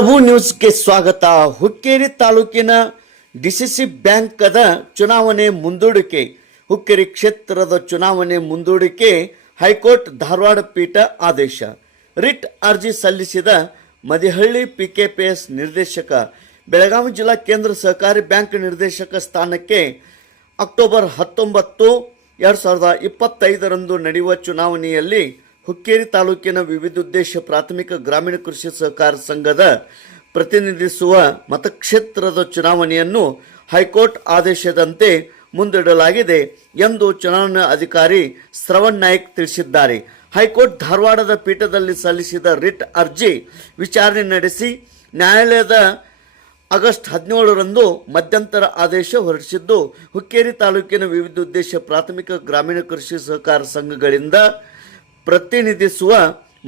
ಪ್ರಭು ನ್ಯೂಸ್ಗೆ ಸ್ವಾಗತ. ಹುಕ್ಕೇರಿ ತಾಲೂಕಿನ ಡಿಸಿಸಿ ಬ್ಯಾಂಕದ ಚುನಾವಣೆ ಮುಂದೂಡಿಕೆ. ಹುಕ್ಕೇರಿ ಕ್ಷೇತ್ರದ ಚುನಾವಣೆ ಮುಂದೂಡಿಕೆ ಹೈಕೋರ್ಟ್ ಧಾರವಾಡ ಪೀಠ ಆದೇಶ. ರಿಟ್ ಅರ್ಜಿ ಸಲ್ಲಿಸಿದ ಮದಿಹಳ್ಳಿ ಪಿಕೆಪಿಎಸ್ ನಿರ್ದೇಶಕ ಬೆಳಗಾವಿ ಜಿಲ್ಲಾ ಕೇಂದ್ರ ಸಹಕಾರಿ ಬ್ಯಾಂಕ್ ನಿರ್ದೇಶಕ ಸ್ಥಾನಕ್ಕೆ ಅಕ್ಟೋಬರ್ 19, 2025 ನಡೆಯುವ ಚುನಾವಣೆಯಲ್ಲಿ ಹುಕ್ಕೇರಿ ತಾಲೂಕಿನ ವಿವಿಧೋದ್ದೇಶ ಪ್ರಾಥಮಿಕ ಗ್ರಾಮೀಣ ಕೃಷಿ ಸಹಕಾರ ಸಂಘದ ಪ್ರತಿನಿಧಿಸುವ ಮತಕ್ಷೇತ್ರದ ಚುನಾವಣೆಯನ್ನು ಹೈಕೋರ್ಟ್ ಆದೇಶದಂತೆ ಮುಂದೂಡಲಾಗಿದೆ ಎಂದು ಚುನಾವಣಾ ಅಧಿಕಾರಿ ಶ್ರವಣ್ ನಾಯ್ಕ್ ತಿಳಿಸಿದ್ದಾರೆ. ಹೈಕೋರ್ಟ್ ಧಾರವಾಡದ ಪೀಠದಲ್ಲಿ ಸಲ್ಲಿಸಿದ ರಿಟ್ ಅರ್ಜಿ ವಿಚಾರಣೆ ನಡೆಸಿ ನ್ಯಾಯಾಲಯದ ಆಗಸ್ಟ್ 17 ಮಧ್ಯಂತರ ಆದೇಶ ಹೊರಡಿಸಿದ್ದು, ಹುಕ್ಕೇರಿ ತಾಲೂಕಿನ ವಿವಿಧೋದ್ದೇಶ ಪ್ರಾಥಮಿಕ ಗ್ರಾಮೀಣ ಕೃಷಿ ಸಹಕಾರ ಸಂಘಗಳಿಂದ ಪ್ರತಿನಿಧಿಸುವ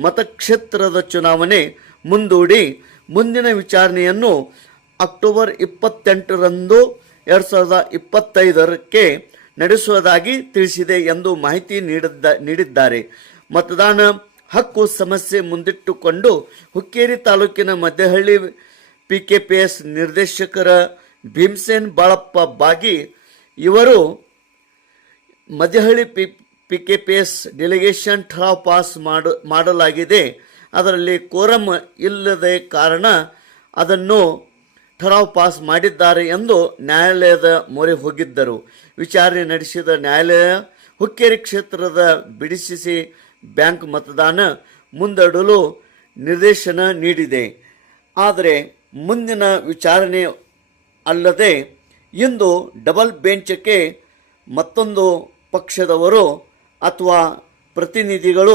ಮತಕ್ಷೇತ್ರದ ಚುನಾವಣೆ ಮುಂದೂಡಿ ಮುಂದಿನ ವಿಚಾರಣೆಯನ್ನು ಅಕ್ಟೋಬರ್ 28, 2025 ನಡೆಸುವುದಾಗಿ ತಿಳಿಸಿದೆ ಎಂದು ಮಾಹಿತಿ ನೀಡಿದ್ದಾರೆ. ಮತದಾನ ಹಕ್ಕು ಸಮಸ್ಯೆ ಮುಂದಿಟ್ಟುಕೊಂಡು ಹುಕ್ಕೇರಿ ತಾಲೂಕಿನ ಮದ್ದಹಳ್ಳಿ ಪಿಕೆಪಿಎಸ್ ನಿರ್ದೇಶಕರ ಭೀಮಸೇನ್ ಬಾಳಪ್ಪ ಬಾಗಿ ಇವರು ಮದ್ದಹಳ್ಳಿ ಪಿಕೆಪಿಎಸ್ ಡೆಲಿಗೇಷನ್ ಠರಾವ್ ಪಾಸ್ ಮಾಡಲಾಗಿದೆ, ಅದರಲ್ಲಿ ಕೋರಂ ಇಲ್ಲದ ಕಾರಣ ಅದನ್ನು ಠರಾವ್ ಪಾಸ್ ಮಾಡಿದ್ದಾರೆ ಎಂದು ನ್ಯಾಯಾಲಯದ ಮೊರೆ ಹೋಗಿದ್ದರು. ವಿಚಾರಣೆ ನಡೆಸಿದ ನ್ಯಾಯಾಲಯ ಹುಕ್ಕೇರಿ ಕ್ಷೇತ್ರದ ಬಿಡಿಸಿಸಿ ಬ್ಯಾಂಕ್ ಮತದಾನ ಮುಂದೂಡಲು ನಿರ್ದೇಶನ ನೀಡಿದೆ. ಆದರೆ ಮುಂದಿನ ವಿಚಾರಣೆ ಅಲ್ಲದೆ ಇಂದು ಡಬಲ್ ಬೆಂಚ್ಗೆ ಮತ್ತೊಂದು ಪಕ್ಷದವರು ಅಥವಾ ಪ್ರತಿನಿಧಿಗಳು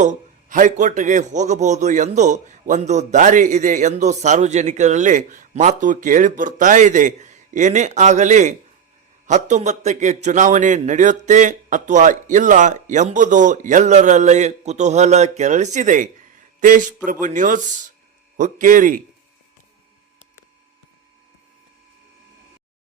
ಹೈಕೋರ್ಟ್ಗೆ ಹೋಗಬಹುದು ಎಂದು ಒಂದು ದಾರಿ ಇದೆ ಎಂದು ಸಾರ್ವಜನಿಕರಲ್ಲಿ ಮಾತು ಕೇಳಿ ಬರ್ತಾ ಇದೆ. ಏನೇ ಆಗಲಿ 19ಕ್ಕೆ ಚುನಾವಣೆ ನಡೆಯುತ್ತೆ ಅಥವಾ ಇಲ್ಲ ಎಂಬುದು ಎಲ್ಲರಲ್ಲಿ ಕುತೂಹಲ ಕೆರಳಿಸಿದೆ. ತೇಜ್ ಪ್ರಭು ನ್ಯೂಸ್, ಹುಕ್ಕೇರಿ.